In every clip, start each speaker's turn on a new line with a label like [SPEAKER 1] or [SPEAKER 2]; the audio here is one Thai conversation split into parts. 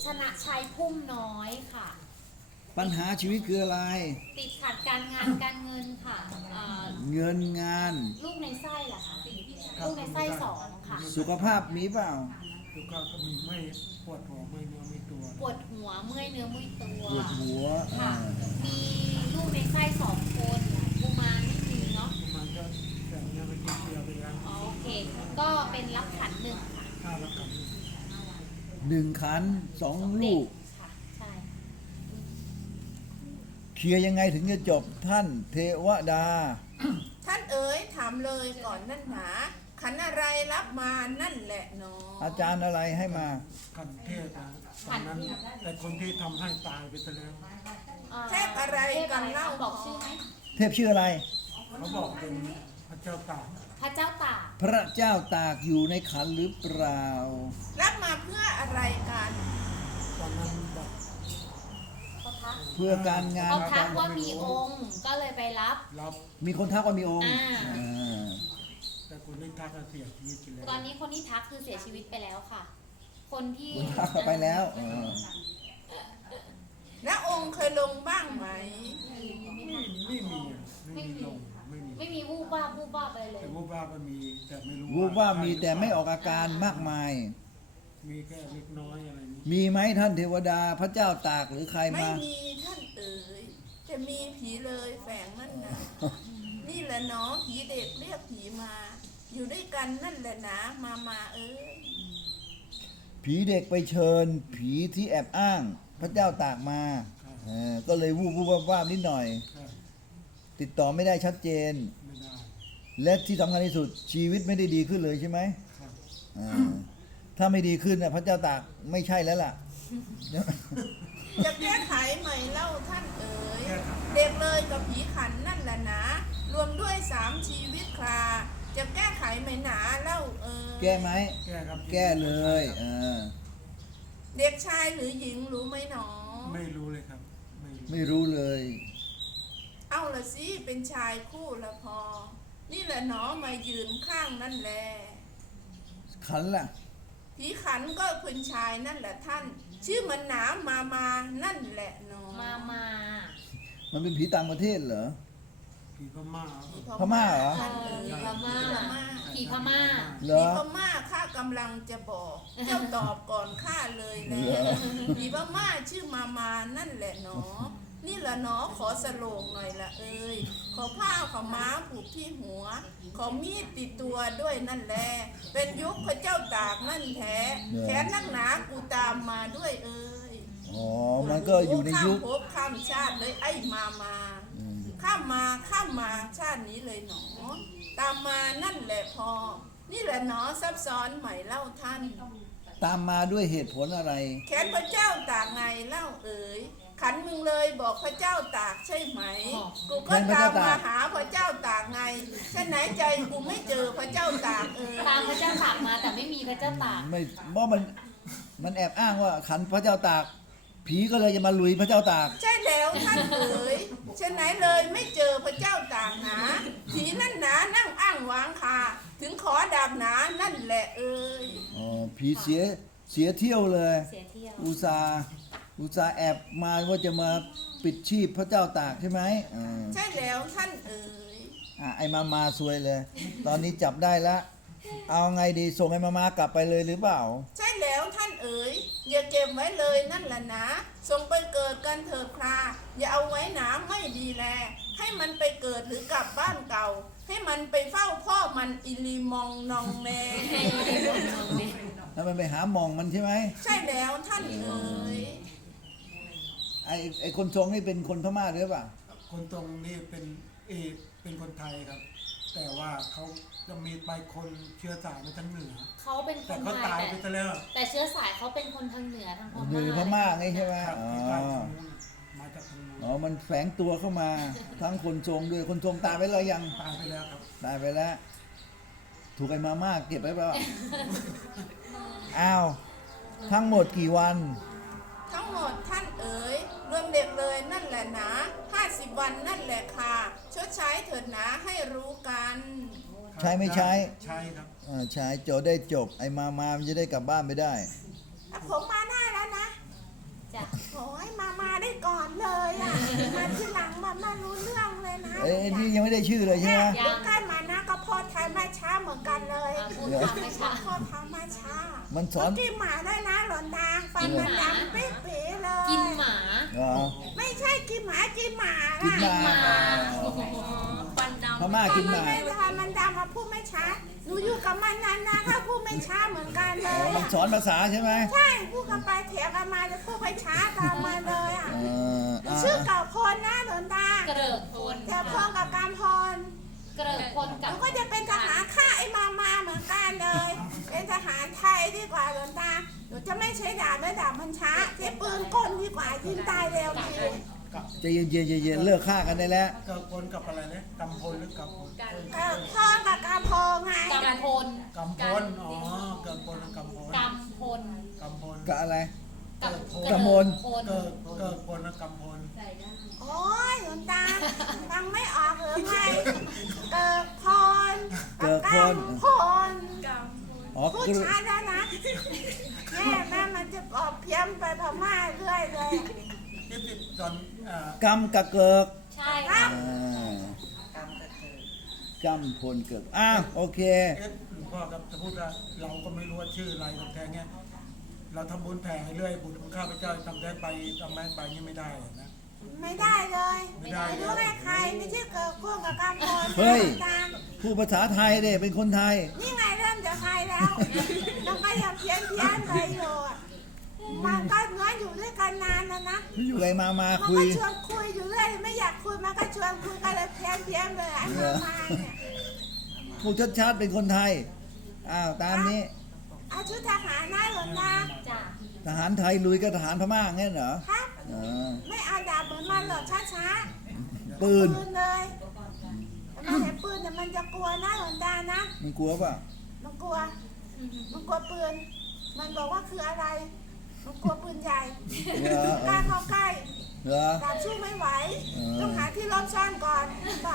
[SPEAKER 1] ชนะชัยพุ่มน้อยค่ะ
[SPEAKER 2] ปัญหาชีวิตคืออะไร
[SPEAKER 1] ติดขัดการงานการเงินค่ะ
[SPEAKER 2] เงินงาน
[SPEAKER 1] ลูกในไส้เหรอคะลูกในไส้สองค่ะ
[SPEAKER 2] สุขภาพมีเปล่า
[SPEAKER 3] แล้วก็มีไม่ปวดหัวไม่เนื้อไม่ตัว
[SPEAKER 1] ปวดหัวเมื่อยเนื้อเมื่อยตัว
[SPEAKER 2] ปวดหัว
[SPEAKER 1] ค่ะ มีลูกในไส้สองคนกุมารไม่มีเนาะ
[SPEAKER 3] มันก็แต่เนี้ยมันกินเกลือไปแล้ว
[SPEAKER 1] อ๋อโอเค ก็เป็นรับขันหนึ่งค่ะ
[SPEAKER 3] ถ้าแล้วกัน
[SPEAKER 2] 1 ขัน 2 ลูก
[SPEAKER 1] ค่ะ ใช่
[SPEAKER 2] เคลียร์ยังไงถึงจะจบท่านเทวดา
[SPEAKER 4] ท่านเอ๋ยถามเลยก่อนนั่นหนาขันอะไรรับมานั่นแหละเนาะ
[SPEAKER 2] อาจารย์อะไรให้มา
[SPEAKER 3] กันเทศนะตอนนั้นแต่คนที่ทำให้ตายไปซะแล้ว
[SPEAKER 4] เทพอะไรกันเล่า
[SPEAKER 1] บอกชื่อไหม
[SPEAKER 2] เทพชื่ออะไร
[SPEAKER 3] เขาบอกเป็นพระเจ้าตาก
[SPEAKER 1] พระเจ้าตาก
[SPEAKER 2] พระเจ้าตากอยู่ในขันหรือเปล่า
[SPEAKER 4] รับมาเพื่ออะไรกัน
[SPEAKER 3] ตอนนั้นบอก
[SPEAKER 1] เขาทัก
[SPEAKER 2] เพื่อการงาน
[SPEAKER 1] เขาทักว่ามีองค์ ก็เลยไปรับ
[SPEAKER 3] รับ
[SPEAKER 2] มีคนทักว่ามีองค์
[SPEAKER 1] อ่า
[SPEAKER 2] อ่า
[SPEAKER 3] แต่คนที่ทักก็เสียชีวิตไปแล้ว
[SPEAKER 1] ตอนนี้คนที่ทักคือเสียชีวิตไปแล้วค่ะ คนที่
[SPEAKER 2] คนทักเข้าไปแล้ว
[SPEAKER 4] และองค์เคยลงบ้างไหม
[SPEAKER 3] ไม่มีอ่ะไม่มีลงไม่มี
[SPEAKER 1] ไม่มีวูบว่าบวูบว่าบอะไรเลย
[SPEAKER 3] แต่วูบว่ามันมีแต่ไม่รู้
[SPEAKER 2] รู้ว่ามีแต่ไม่ออกอาการมากมาย
[SPEAKER 3] มีแค่เล็กน้อยอะไรนี้
[SPEAKER 2] มีไหมท่านเทวดาพระเจ้าตากหรือใคร
[SPEAKER 4] ไม่
[SPEAKER 2] มา
[SPEAKER 4] มีท่านเอ๋ยจะมีผีเลยแฝงนั่นนะนี่แหละเนาะผีเด็กเรียกผีมา อยู่ด้วยกันนั่นแหละนะมาเอ้ย
[SPEAKER 2] ผีเด็กไปเชิญ ผีที่แอบอ้าง พระเจ้าตากมาก็เลยวูบวูบวาบนิดหน่อย
[SPEAKER 3] ก็
[SPEAKER 2] ติดต่อไม่ได้ชัดเจน
[SPEAKER 3] ไม่ได้
[SPEAKER 2] และที่สำคัญที่สุดชีวิตไม่ได้ดีขึ้นเลยใช่ไหม
[SPEAKER 3] ครับ
[SPEAKER 2] อ่าถ้าไม่ดีขึ้นนะพระเจ้าตากไม่ใช่แล้วล่ะ
[SPEAKER 4] จะแก้ไขไหมเล่าท่านเอ๋ย
[SPEAKER 3] แก้ไข
[SPEAKER 4] เด็กเลยกับผีขันนั่นแหละนะ รวมด้วย3 ชีวิตคราจะแก้ไขไหมหนาเล่าเอ๋ย
[SPEAKER 2] แก้ไหม
[SPEAKER 3] แก้ครับ
[SPEAKER 2] แก้เลย
[SPEAKER 4] เด็กชายหรือหญิงรู้ไหมหนอ
[SPEAKER 3] ไม่รู้เลยครับ
[SPEAKER 2] ไม่รู้เลย
[SPEAKER 4] เอาละสิเป็นชายคู่ละพอ นี่แหละหนอมายืนข้างนั่นแหละ
[SPEAKER 2] ขันล่ะ
[SPEAKER 4] ผีขันก็เป็นชายนั่นแหละท่าน ชื่อมันหนามานั่นแหละหนอ
[SPEAKER 1] มา
[SPEAKER 2] มันเป็นผีต่างประเทศเหรอ
[SPEAKER 3] ผีพม่า
[SPEAKER 4] ผี
[SPEAKER 2] พม่าเหรอ
[SPEAKER 4] ท่านเอ๋ย
[SPEAKER 1] ผีพม่า ผีพม่า
[SPEAKER 2] เหร
[SPEAKER 4] ผี
[SPEAKER 2] อ
[SPEAKER 4] พม่าข้ากำลังจะบอก เจ้าตอบก่อนข้าเลยแหละ
[SPEAKER 2] เหรอ
[SPEAKER 4] ผีพม่าชื่อมานั่นแหละหนอ นี่ละหนอขอสโลงหน่อยละเอ้ยขอผ้าขอม้าผูกที่หัว ขอมีดติดตัวด้วยนั่นแหละเป็นยุคพระเจ้าตากนั่นแท้แขนนักหนากูตามมาด้วยเอ้ย
[SPEAKER 2] อ๋อ มันก็อยู่ในยุค
[SPEAKER 4] ข้ามภพข้ามชาติเลยไอ้มาข้ามมาชาตินี้เลยหนอ ตามมานั่นแหละพอ นี่แหละหนอซับซ้อนใหม่เล่าท่าน
[SPEAKER 2] ตามมาด้วยเหตุผลอะไร
[SPEAKER 4] แขนพระเจ้าตากไงเล่าเอ๋ยขันมึงเลยบอกพระเจ้าตากใช่ไหม กูก็ตามมาหาพระเจ้าตากไงฉะไหนใจกูไม่เจอพระเจ้าตากเอ๋ย
[SPEAKER 1] ตามพระเจ้าตากมาแต่ไม่มีพระเจ้าตาก
[SPEAKER 2] ไม่เพราะมันแอบอ้างว่าขันพระเจ้าตาก ผีก็เลยจะมาลุยพระเจ้าตาก
[SPEAKER 4] ใช่แล้วท่านเอ๋ยฉะไหนเลยไม่เจอพระเจ้าตากหนาผีนั่นหนานั่งอ้างวางคาถึงขอดาบหนานั่นแหละเอ๋ย
[SPEAKER 2] อ๋อ ผีเสียเที่ยวเลย
[SPEAKER 1] เสียเที่ยว
[SPEAKER 2] อุตส่าห์แอบมาว่าจะมาปิดชีพพระเจ้าตากใช่ไหม
[SPEAKER 4] ใช่แล้วท่านเอ๋ย
[SPEAKER 2] ไอ้มาซวยเลย ตอนนี้จับได้แล้ว เอาไงดีส่งไอ้มากลับไปเลยหรือเปล่า
[SPEAKER 4] ใช่แล้วท่านเอ๋ยอย่าเก็บไว้เลยนั่นแหละนะส่งไปเกิดกันเถิดคราอย่าเอาไว้หนาไม่ดีแลให้มันไปเกิดหรือกลับบ้านเก่า ให้มันไปเฝ้าพ่อมันอิลีมองนองแน
[SPEAKER 2] แล้วมันไปหาหมองมันใช่ไหม
[SPEAKER 4] ใช่แล้วท่านเอ๋ย
[SPEAKER 2] ไอ้คนทรงนี่เป็นคนพม่าหรือเปล่า
[SPEAKER 3] คนตรงนี้เป็นคนไทยครับ แต่ว่าเขาจะมีไปคนเชื้อสายมาทางเหนือ
[SPEAKER 1] เขาเป็นค
[SPEAKER 3] แต่
[SPEAKER 1] น
[SPEAKER 3] เขา
[SPEAKER 1] ไท
[SPEAKER 3] ตาย
[SPEAKER 1] ย
[SPEAKER 3] ไปซะแล้ว
[SPEAKER 1] แต่เชื้อสายเขาเป็นคนทางเหนือทางพ
[SPEAKER 2] หรือพ
[SPEAKER 1] ม่า
[SPEAKER 2] ม่าไงใช่ไหม
[SPEAKER 3] ครับ
[SPEAKER 2] อ๋อ
[SPEAKER 3] ที่ตายทางนู้นมาจากทางนู้น
[SPEAKER 2] อ๋อ มันแฝงตัวเข้ามา ทั้งคนทรงด้วยคนทรงตายไปแล้วยัง
[SPEAKER 3] ตายไปแล้วครับ
[SPEAKER 2] ตายไปแล้ว ถูกไอ้มาม่าเก็บไว้เปล่า อ้าว ทั้งหมดกี่วัน
[SPEAKER 4] ทั้งหมดท่านเอ๋ยรวมเด็กเลยนั่นแหละนะ50 วันนั่นแหละค่ะชดใช้เถิดนะให้รู้กัน
[SPEAKER 2] ใช้ไม่ใช้
[SPEAKER 3] ใช่ครับ
[SPEAKER 2] ใช้โจทย์ได้จบ ไอ้มามันจะได้กลับบ้านไม่ได้
[SPEAKER 4] ผมมาได้แล้วนะ
[SPEAKER 2] ไอ้นี่ยังไม่ได้ชื่อเลยใช่ไหม
[SPEAKER 4] ลูกใกล้มานะก็พ่อไทยมาช้าเหมือนกันเลย
[SPEAKER 1] พูดตามไม่ช้า
[SPEAKER 4] พ่อทำมาช้า
[SPEAKER 2] มันสอน
[SPEAKER 4] กินหมาได้นะหลอนตาฟันมันดำเป๊ะๆเลย
[SPEAKER 1] กินหมา
[SPEAKER 2] อ๋อ
[SPEAKER 4] ไม่ใช่กินหมากินหมา
[SPEAKER 2] กินหมา
[SPEAKER 1] หมาฟันดำ
[SPEAKER 2] พม่ากินหมา
[SPEAKER 4] ไม่ทำมันดำมาพูดไม่ช้าหนูอยู่กับมันนานนะถ้าพูดไม่ช้าเหมือนกันเล
[SPEAKER 2] อ๋อย มัน
[SPEAKER 4] อะ
[SPEAKER 2] สอนภาษาใช่ไหม
[SPEAKER 4] ใช่พูดกันไปเถียงกันมาจะพูดไปช้าตามมาเลยอ่ะ
[SPEAKER 2] ชื่
[SPEAKER 4] ชื่อเก่าพลนะหลอนตาก
[SPEAKER 1] ระเดิกพล
[SPEAKER 4] แต่พลกับการพร
[SPEAKER 1] กระเดิกพล
[SPEAKER 4] ห
[SPEAKER 1] กับ
[SPEAKER 4] นูก็จะเป็นทหารฆ่าไอ้มาเหมือนกันเลย เป็นทหารไทยดีกว่าหลอนตาหนูจะไม่ใช้ดาบและดาบมันช้าใช้ปืนกลดีกว่ายิงตายเร็วดี
[SPEAKER 2] ใจเย็นๆเลิกฆ่ากันได้แล้ว
[SPEAKER 3] เกิดพลกับอะไรนะกำพลหรือกำพล
[SPEAKER 4] พรกับการพรไง
[SPEAKER 1] กำพล
[SPEAKER 3] กำพลอ๋อเกิดพลกับกำพล
[SPEAKER 1] กำพล
[SPEAKER 3] กำพล
[SPEAKER 2] กับอะไร
[SPEAKER 1] กับ
[SPEAKER 2] กำพล
[SPEAKER 1] พล
[SPEAKER 3] เกิดพลกับกำพล
[SPEAKER 4] โอ้ยหลวงตาฟังไม่ออกหรือไงเกิดพรกับกำพล
[SPEAKER 2] อ๋อ
[SPEAKER 4] พูดช้าแล้วนะแม่มันจะออกเพี้ยนไปพม่าเรื่อยเลย
[SPEAKER 3] ที่ตอนอ่า
[SPEAKER 2] กำกับเกิก
[SPEAKER 1] ใช่ค่ะ
[SPEAKER 2] กำพลเกิกโอเค
[SPEAKER 3] หลวงพ่อครับจะพูดว่าเราก็ไม่รู้ว่าชื่ออะไรตรงแท้เงี้ยเราทำบุญแผ่ให้เรื่อยบุญของข้าพเจ้าทำได้ไปทำได้ไปนี่ไม่ได้นะ
[SPEAKER 4] ไม่ได้เลย
[SPEAKER 3] ไม่ได้
[SPEAKER 4] ไม่รู้แม่ใครไม่ใช่เกิดพ่วงกับกำพล
[SPEAKER 2] เฮ้ย
[SPEAKER 4] หลวงตา
[SPEAKER 2] ผู้ภาษาไทยเนี่ยเป็นคนไทย
[SPEAKER 4] นี่ไงเริ่มจะใครแล้วน้องก็ยังเพี้ยนไปอยู่อะมันก็น้อยอยู่ด้วยกันนานแล้วนะ
[SPEAKER 2] อยู่ไงมา
[SPEAKER 4] มัน
[SPEAKER 2] คุ
[SPEAKER 4] ก็
[SPEAKER 2] ย
[SPEAKER 4] ชวนคุยอยู่เรื่อยไม่อยากคุยมันก็ชวนคุยกันเลยเพี้ยนเลยไอ้มาเนี่ย
[SPEAKER 2] พูดชัดๆเป็นคนไทย ตามนี้
[SPEAKER 4] เอาชุดทหารนะหลวงตา
[SPEAKER 1] จ้ะ
[SPEAKER 2] ทหารไทยลุยกับทหารพม่างั้นเหรอ
[SPEAKER 4] ครับ
[SPEAKER 2] เออ
[SPEAKER 4] ไม่เอาดาบเหมือนมันหรอกช้า
[SPEAKER 2] ปื
[SPEAKER 4] ๆ
[SPEAKER 2] น
[SPEAKER 4] เลยแต่มันเห็นปืนแต่มันจะกลัวนะหลวงตานะ
[SPEAKER 2] มันกลัวป่ะ
[SPEAKER 4] มันกลัวปืน มันบอกว่าคืออะไร มันกลัวปืนใหญ่
[SPEAKER 2] เหรอก
[SPEAKER 4] ล้าเข้าใกล้
[SPEAKER 2] เหรอ
[SPEAKER 4] ดาบสู้ไม่ไหว
[SPEAKER 2] เออ
[SPEAKER 4] ต้องหาที่รอบซ่อนก่อนก่อน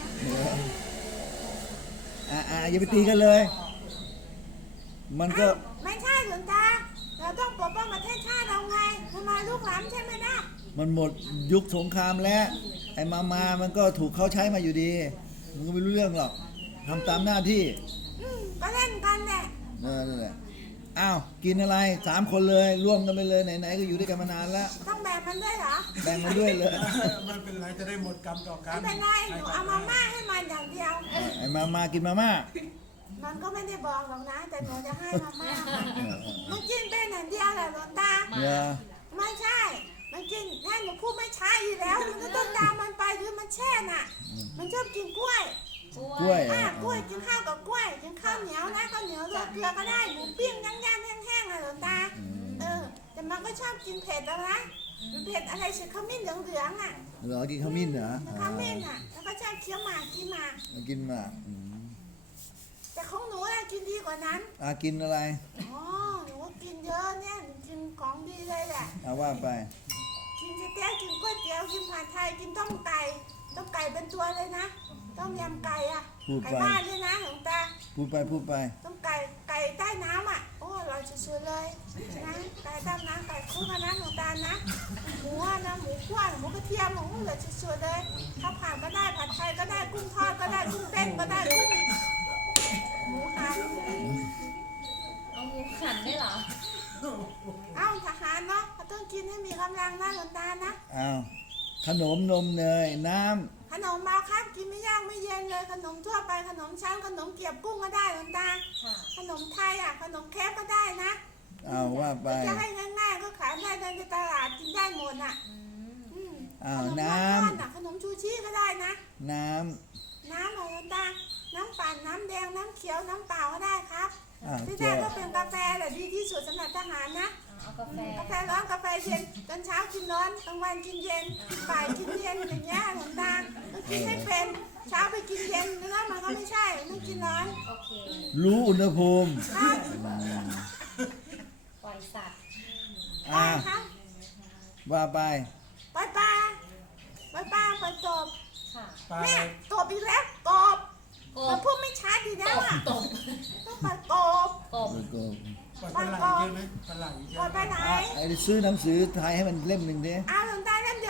[SPEAKER 2] อย่าไปตีกันเลย มันก็
[SPEAKER 4] ไม่ใช่หลวงตา เราต้องปกป้องประเทศชาติเราไงทำไมลูกหลานใช่ไหมนะ
[SPEAKER 2] มันหมดยุคสงครามแล้ว ไอ้มันก็ถูกเขาใช้มาอยู่ดี มันก็ไม่รู้เรื่องหรอกทำตามหน้าที่
[SPEAKER 4] ก็เล่นกันแหละ
[SPEAKER 2] นั่นแหละกินอะไร3 คนเลยร่วมกันไปเลยไหนๆก็อยู่ด้วยกันมานานแล้ว
[SPEAKER 4] ต้องแบ่งมันด้วยเหรอ
[SPEAKER 2] แบ่งมาด้วยเลย
[SPEAKER 3] มันเป็นไรจะได้หมดกรรมต่อกั
[SPEAKER 4] ไม่
[SPEAKER 3] น
[SPEAKER 4] เป็นไรหนูเอามาม่าให้มันอย่างเดียว
[SPEAKER 2] ไอ้มากินมาม่า
[SPEAKER 4] มันก็ไม่ได้บอกหรอกนะ แต่หนูจะให้มาม่ามันกินเป็นอย่างเดียวแหละหลวงตา
[SPEAKER 2] เหรอ
[SPEAKER 4] ไม่ใช่ มันกินถ้าหนูพูดไม่ใช่อยู่แล้ว มันก็ต้องตามมันไปหรือมันแช่น่ะ มันชอบกินกล้วย
[SPEAKER 2] กล้วย
[SPEAKER 4] กล้วยกินข้าวกับกล้วย กินข้าวเหนียวนะข้าวเหนียวโรยเกลือก็ได้ หมูปิ้งย่างๆแห้งๆเลยหลวงตา แต่มันก็ชอบกินเผ็ดแล้วนะมันเผ็ดอะไรสีขมิ้นเหลืองๆอ่ะ
[SPEAKER 2] เหรอกินขมิ้นเหรอ
[SPEAKER 4] ขมิ้นอ่ะ แล้วก็ชอบเคี้ยวหมากกินหมาก
[SPEAKER 2] กินมา
[SPEAKER 4] แต่ของหนูน่ะกินดีกว่านั้น
[SPEAKER 2] กินอะไร
[SPEAKER 4] อ๋อ หนูก็กินเยอะเนี่ยหนูกินของดีเลยแหละ
[SPEAKER 2] ว่าไป
[SPEAKER 4] กินสเต๊กกินก๋วยเตี๋ยว กินผัดไทย กินต้มไก่ ต้มไก่เป็นตัวเลยนะ ต้มยำไก่อ่ะ
[SPEAKER 2] พูด
[SPEAKER 4] ไก่
[SPEAKER 2] ไป
[SPEAKER 4] บ้านด้วยนะหลวงตา
[SPEAKER 2] พูดไป
[SPEAKER 4] ต้มไก่ใต้น้ำอ่ะ โอ้อร่อยสุดๆเลยนะไก่ใต้น้ำไก่คู่กันนะหลวงตานะ หมูอะนะหมูคั่วหมูกระเทียมหมูเหลือสุดๆเลยข้าวผัดก็ได้ผัดไทยก็ได้กุ้งทอดก็ได้กุ้งเต้นก็ได้กุ้งหมูหัน
[SPEAKER 1] เอาหมูขันได้เหรอ
[SPEAKER 4] เอ้าทหารเนาะเขาต้องกินให้มีกำลังนะหลวงตานะ
[SPEAKER 2] ขนมนมเนยน้
[SPEAKER 4] ขนมมาครับกินไม่ยากไม่เย็นเลยขนมทั่วไปขนมชั้นขนมเกี๊ยวกุ้งก็ได้หลวงตา
[SPEAKER 1] ค่ะ
[SPEAKER 4] ขนมไทยอ่ะขนมเค้กก็ได้นะ
[SPEAKER 2] ำว่าไป
[SPEAKER 4] จะให้ง่ายๆก็ขายได้ในตลาดกินได้หมดอ่ะ
[SPEAKER 1] อืม
[SPEAKER 4] ขนม
[SPEAKER 2] น้
[SPEAKER 4] ร้อนๆอ่ะขนมชูชีก็ได้นะ
[SPEAKER 2] ำน้
[SPEAKER 4] น้ำอะไรตาน้ำปั่นน้ำแดงน้ำเขียวน้ำเปล่าก็ได้ครับ
[SPEAKER 2] ำ
[SPEAKER 4] ที่
[SPEAKER 2] เจ้า
[SPEAKER 4] ได้ก็เป็นกาแฟแหละดีที่สุดสำหรับทหารนะ
[SPEAKER 1] เอากาแฟ
[SPEAKER 4] กาแฟร้อนกาแฟเย็นตอนเช้ากินร้อนกลางวันกินเย็นบ่ายกินเย็นอย่างเงี้ยหลวงตาต้องกินให้เป็นเช้าไปกินเย็นเนื้อมันก็ไม่ใช่ต้องกินร้อน
[SPEAKER 1] โอเค
[SPEAKER 2] รู้อุณหภูมิ
[SPEAKER 4] ครับ
[SPEAKER 1] ปล่อยสัตว์
[SPEAKER 4] ได้ครับ
[SPEAKER 2] ว่าไป
[SPEAKER 4] ไปปลาไปตบ
[SPEAKER 1] ค่ะ
[SPEAKER 3] ปลา
[SPEAKER 4] แม่ตบอีกแล้วตบ
[SPEAKER 1] ก
[SPEAKER 4] เรา
[SPEAKER 1] บ
[SPEAKER 4] พูดไม่ชัดดีแล้วอ่ะ
[SPEAKER 1] ตบ
[SPEAKER 4] ต้องไปตบ
[SPEAKER 1] กบ
[SPEAKER 3] ปลาไหลใช่ไหมปลาไหลใช่
[SPEAKER 4] ตบไป
[SPEAKER 3] ไหม
[SPEAKER 4] ไหน
[SPEAKER 2] ไอ้ซื้อหนังสือไทยให้มันเล่มหนึ่งดิ
[SPEAKER 4] เอาหลวงตาเล่มเดียวไม่พอ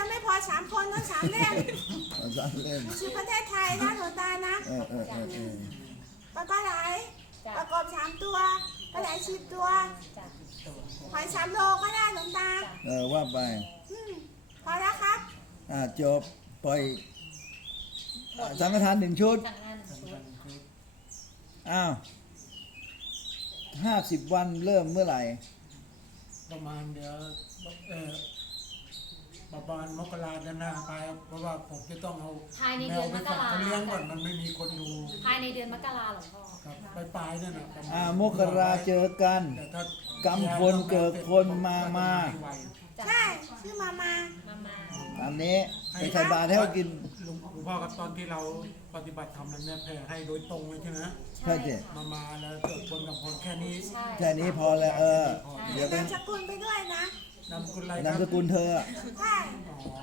[SPEAKER 4] 3 คนทั้ง3 เล่ม
[SPEAKER 2] เอาสามเล่ม
[SPEAKER 4] ชื่อประเทศไทยนะหลวงตานะ
[SPEAKER 2] เออ
[SPEAKER 4] ปลาไหลประกอบ3 ตัวปลาไหล10 ตัว
[SPEAKER 1] จ้ะ
[SPEAKER 4] หอย3 โลก็ได้หลวงตา
[SPEAKER 2] ว่าไป
[SPEAKER 4] พอแล้วครับ
[SPEAKER 2] จบปล่อยสังฆทาน1 ชุด
[SPEAKER 1] สั่งงานชุด
[SPEAKER 2] อ้าว50 วันเริ่มเมื่อไหร่
[SPEAKER 3] ประมาณเดี๋ยวประมาณมกราเดือนหน้าไปเพราะว่าผมจะต้องเอา
[SPEAKER 1] ภายใน
[SPEAKER 3] แม
[SPEAKER 1] เดือ
[SPEAKER 3] วน ไป
[SPEAKER 1] มก
[SPEAKER 3] ฝาก
[SPEAKER 1] รา
[SPEAKER 3] เขาเลี้ยงก่อนมันไม่มีคนดู
[SPEAKER 1] ภายในเดือนมกราหลวงพ่อ
[SPEAKER 3] ครับไปปลายนั่นน่ะประมาณ
[SPEAKER 2] มกราเจอกัน
[SPEAKER 3] แต่ถ้าก
[SPEAKER 2] ำพลเกิดคนมา
[SPEAKER 4] ใช่ชื่อมา
[SPEAKER 1] มา
[SPEAKER 2] ตามนี้ไปใส่บาตรให้เขากิน
[SPEAKER 3] หลวงพ่อครับตอนที่เราปฏิบัติธรรมนั้นเนี่ยแผ่ให้โดยตรงเลยใช่ไหม
[SPEAKER 2] ใช่สิ
[SPEAKER 3] มาแล้วเกิดคนกับคนแค่นี้
[SPEAKER 1] ใช่
[SPEAKER 2] แค่นี้พอแล้วเดี๋ยวไป
[SPEAKER 4] นามสกุลไปด้วยนะ
[SPEAKER 3] นามสกุลอะไร
[SPEAKER 2] นามสกุลเธอ
[SPEAKER 4] ใช่
[SPEAKER 3] อ๋อ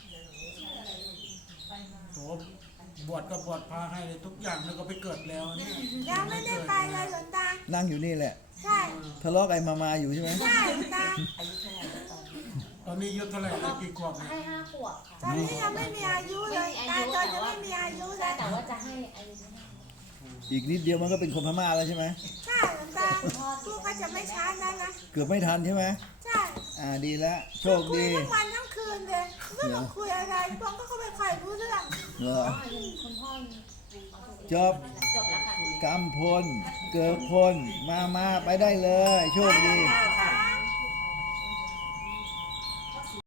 [SPEAKER 3] โถบวชก็บวชพาให้เลยทุกอย่างแล้วก็ไปเกิดแล้วเนี่ย
[SPEAKER 4] ยังไม่ได้ไปเลยหลวงตา
[SPEAKER 2] นั่งอยู่นี่แหละ
[SPEAKER 4] ใช่
[SPEAKER 2] ทะเลาะกับไอ้มาอยู่ใช่ไหม
[SPEAKER 4] ใช่หลวงตา
[SPEAKER 3] ตอนนี้อายุเท่าไหร่แล้วกี่ขวบเนี่ย
[SPEAKER 1] ให้5 ขวบค่ะ
[SPEAKER 4] ตอนนี้ยังไม่มีอายุเลยตาตอนยังไม่มีอายุเล
[SPEAKER 1] ใช่
[SPEAKER 4] ย
[SPEAKER 1] แต่ว่าจะให้อายุ5
[SPEAKER 2] อีกนิดเดียวมันก็เป็นคนพม่าแล้วใช่ไหม
[SPEAKER 4] ใช่หลวงตาพูดก็จะไม่ช้าแล้วนะ
[SPEAKER 2] เกือบไม่ทันใช่ไหม
[SPEAKER 4] ใช่
[SPEAKER 2] ดีแล้วโชค
[SPEAKER 4] คุย
[SPEAKER 2] ดี
[SPEAKER 4] ทั้งวันทั้งคืนเลยไม่มาคุยอะไรพวกก็ไม่ค่อยรู้เรื่อง
[SPEAKER 2] เหรอ
[SPEAKER 1] คุณพ่อ
[SPEAKER 2] จบ
[SPEAKER 1] จบแล้วค่ะ
[SPEAKER 2] กำพลเกิดพลมาไปได้เลย โชคดี
[SPEAKER 4] ค่ะ